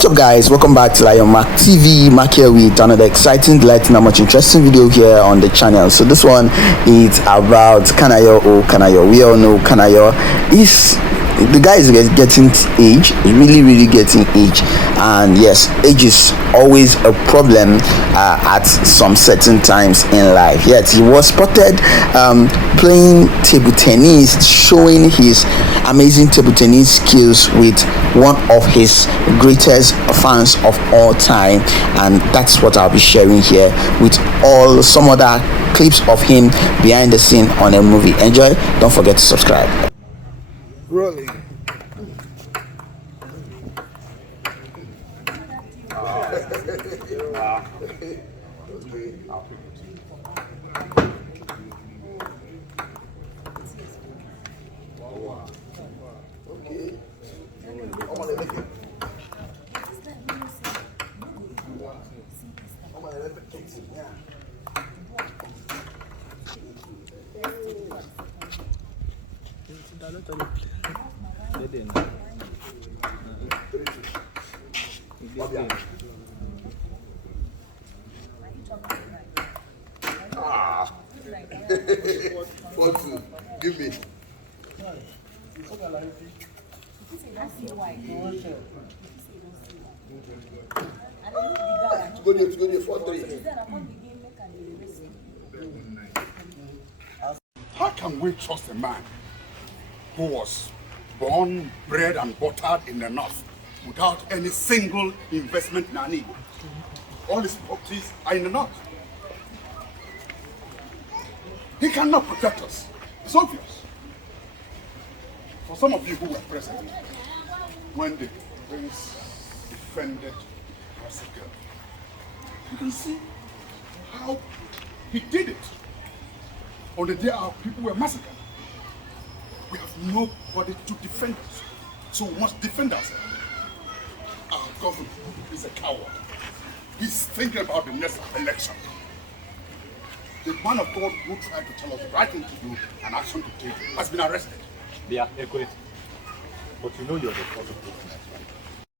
What's up guys, welcome back to Lion Mark TV. Mark here with another exciting, delightful and much interesting video here on the channel. So this one is about Kanayo Kanayo. We all know Kanayo is the guy is getting age, really getting age, and yes, age is always a problem at some certain times in life. Yet he was spotted playing table tennis, showing his amazing table tennis skills with one of his greatest fans of all time, and that's what I'll be sharing here with all some other clips of him behind the scene on a movie. Enjoy, don't forget to subscribe. Rolling. What to give me? Go there, 4-3. How can we trust a man who was born, bred and buttered in the north without any single investment in Nollywood? All his properties are in the north. He cannot protect us. It's obvious. For some of you who were present when the prince defended Mercy girl, you can see how he did it on the day our people were massacred. We have nobody to defend us, so we must defend ourselves. Our government is a coward. He's thinking about the next election. The man of God who tried to tell us the right thing to do and action to take has been arrested. Yeah, equate. But you know you're the cause of this.